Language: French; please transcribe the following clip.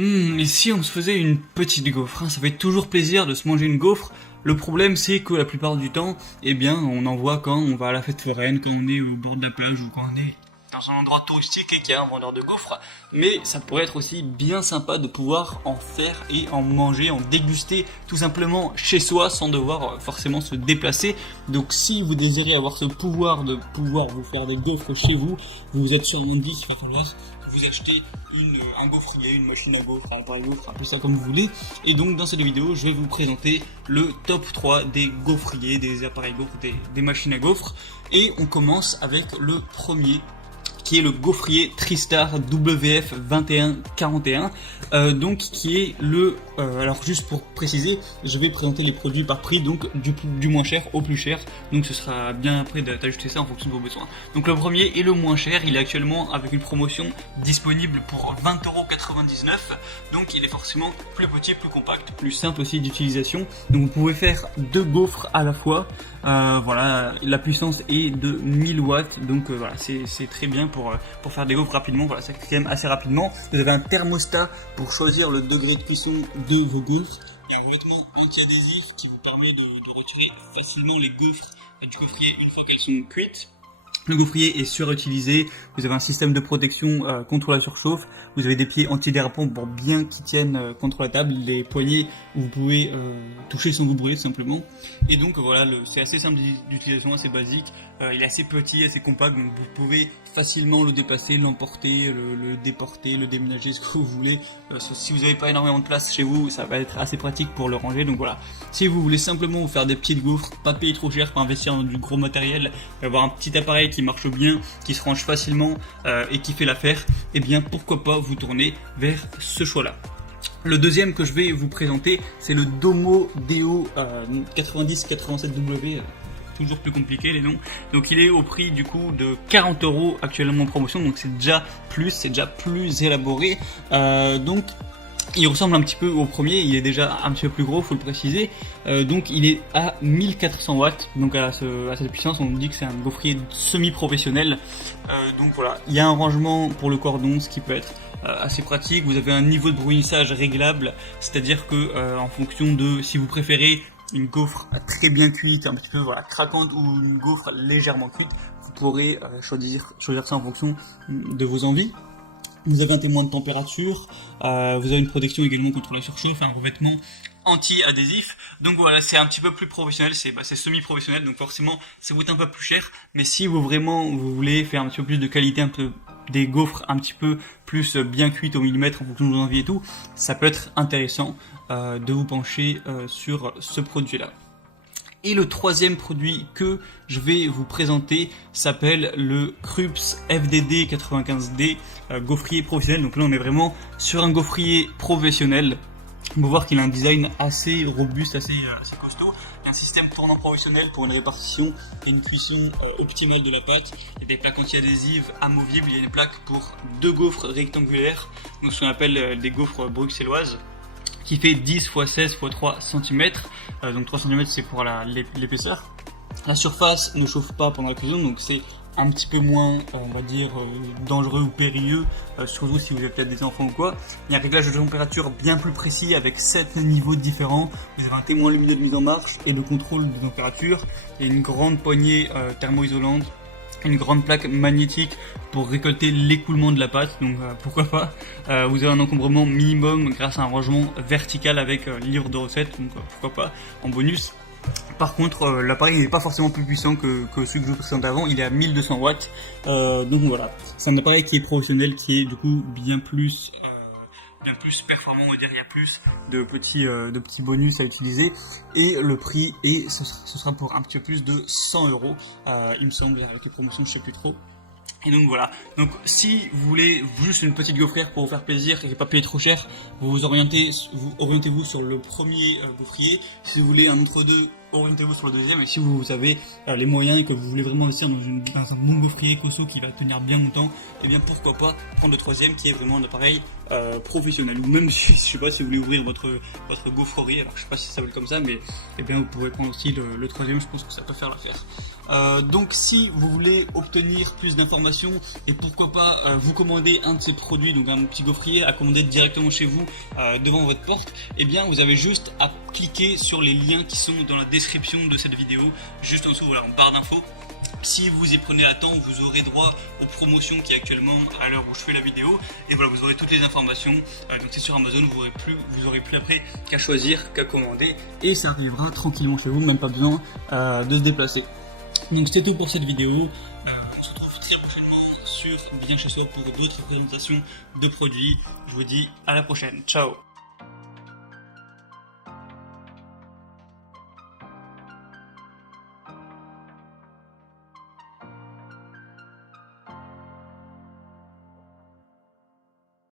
Et si on se faisait une petite gaufre, hein, ça fait toujours plaisir de se manger une gaufre. Le problème c'est que la plupart du temps, eh bien, on en voit quand on va à la fête foraine, quand on est au bord de la plage ou quand on est dans un endroit touristique et qu'il y a un vendeur de gaufres. Mais ça pourrait être aussi bien sympa de pouvoir en faire et en manger, en déguster tout simplement chez soi sans devoir forcément se déplacer. Donc si vous désirez avoir ce pouvoir de pouvoir vous faire des gaufres chez vous, vous êtes sûrement dit qu'il va falloir vous acheter un gaufrier, une machine à gaufres, un appareil gaufre, appelez ça comme vous voulez. Et donc dans cette vidéo, je vais vous présenter le top 3 des gaufriers, des appareils gaufres, des machines à gaufres. Et on commence avec le premier, qui est le gaufrier Tristar WF2141, donc qui est le... alors juste pour préciser, je vais présenter les produits par prix, donc du moins cher au plus cher, donc ce sera bien après d'ajouter ça en fonction de vos besoins. Donc le premier est le moins cher, il est actuellement avec une promotion disponible pour 20,99€, donc il est forcément plus petit, plus compact, plus simple aussi d'utilisation, donc vous pouvez faire 2 gaufres à la fois. Voilà, la puissance est de 1000 watts, donc voilà, c'est très bien pour faire des gaufres rapidement. Voilà, ça cuit quand même assez rapidement. Vous avez un thermostat pour choisir le degré de cuisson de vos gaufres. Il y a un revêtement anti-adhésif qui vous permet de retirer facilement les gaufres du gaufrier une fois qu'elles sont cuites. Le gaufrier est surutilisé, vous avez un système de protection contre la surchauffe, vous avez des pieds antidérapants pour bien qu'ils tiennent contre la table, les poignées où vous pouvez toucher sans vous brûler tout simplement. Et donc voilà, c'est assez simple d'utilisation, assez basique, il est assez petit, assez compact, donc vous pouvez facilement le déplacer, l'emporter, le déporter, le déménager, ce que vous voulez. Si vous n'avez pas énormément de place chez vous, ça va être assez pratique pour le ranger. Donc voilà, si vous voulez simplement vous faire des petites gaufres, pas payer trop cher, pas investir dans du gros matériel, avoir un petit appareil qui marche bien, qui se range facilement et qui fait l'affaire, eh bien pourquoi pas vous tourner vers ce choix-là. Le deuxième que je vais vous présenter, c'est le Domo Deo 9087W. Toujours plus compliqué les noms. Donc il est au prix du coup de 40€ actuellement en promotion, donc c'est déjà plus élaboré. Donc il ressemble un petit peu au premier, il est déjà un petit peu plus gros, faut le préciser. Donc il est à 1400 watts, donc à cette puissance on dit que c'est un gaufrier semi-professionnel. Donc voilà, il y a un rangement pour le cordon, ce qui peut être assez pratique. Vous avez un niveau de brunissage réglable, c'est-à-dire que en fonction de si vous préférez une gaufre très bien cuite, un petit peu voilà, craquante ou une gaufre légèrement cuite, vous pourrez choisir ça en fonction de vos envies. Vous avez un témoin de température, vous avez une protection également contre la surchauffe, un revêtement anti-adhésif. Donc voilà, c'est un petit peu plus professionnel, c'est semi-professionnel, donc forcément ça coûte un peu plus cher. Mais si vous voulez faire un petit peu plus de qualité, un peu des gaufres un petit peu plus bien cuites au millimètre en fonction de vos envies et tout, ça peut être intéressant de vous pencher sur ce produit-là. Et le troisième produit que je vais vous présenter s'appelle le Krups FDD 95D gaufrier professionnel. Donc là on est vraiment sur un gaufrier professionnel. On peut voir qu'il a un design assez robuste, assez costaud. Il y a un système tournant professionnel pour une répartition et une cuisson optimale de la pâte. Il y a des plaques anti-adhésives amovibles, il y a une plaque pour 2 gaufres rectangulaires, donc ce qu'on appelle des gaufres bruxelloises, qui fait 10 x 16 x 3 cm, donc 3 cm c'est pour l'épaisseur. La surface ne chauffe pas pendant la cuisson, donc c'est un petit peu moins, on va dire, dangereux ou périlleux, surtout si vous avez peut-être des enfants ou quoi. Il y a un réglage de température bien plus précis avec 7 niveaux différents. Vous avez un témoin lumineux de mise en marche et le contrôle de température. Il y a une grande poignée thermo-isolante, une grande plaque magnétique pour récolter l'écoulement de la pâte, donc pourquoi pas. Vous avez un encombrement minimum grâce à un rangement vertical avec livre de recettes, donc pourquoi pas en bonus. Par contre, l'appareil n'est pas forcément plus puissant que celui que je vous présentais avant, il est à 1200 watts, donc voilà, c'est un appareil qui est professionnel, qui est du coup bien plus performant, on va dire, il y a plus de petits bonus à utiliser, et le prix ce sera pour un petit peu plus de 100€, il me semble, avec les promotions je sais plus trop. Et donc voilà, donc si vous voulez juste une petite gaufrière pour vous faire plaisir et pas payer trop cher, orientez-vous sur le premier gaufrier. Si vous voulez un entre-deux orientez-vous sur le deuxième. Et si vous avez les moyens et que vous voulez vraiment investir dans un bon gaufrier Cosso qui va tenir bien longtemps, et bien pourquoi pas prendre le troisième qui est vraiment un appareil professionnel. Ou même si, je sais pas, si vous voulez ouvrir votre gaufrerie, alors je sais pas si ça s'appelle comme ça, mais eh bien vous pouvez prendre aussi le troisième, je pense que ça peut faire l'affaire. Donc si vous voulez obtenir plus d'informations et pourquoi pas vous commander un de ces produits, donc un petit gaufrier à commander directement chez vous devant votre porte, et bien vous avez juste à cliquer sur les liens qui sont dans la description de cette vidéo, juste en dessous, voilà, en barre d'infos. Si vous y prenez à temps, vous aurez droit aux promotions qui est actuellement à l'heure où je fais la vidéo. Et voilà, vous aurez toutes les informations. Donc c'est sur Amazon, vous aurez plus après qu'à choisir, qu'à commander. Et ça arrivera tranquillement chez vous, même pas besoin de se déplacer. Donc c'est tout pour cette vidéo. On se retrouve très prochainement sur Bien Chez Soi pour d'autres présentations de produits. Je vous dis à la prochaine. Ciao.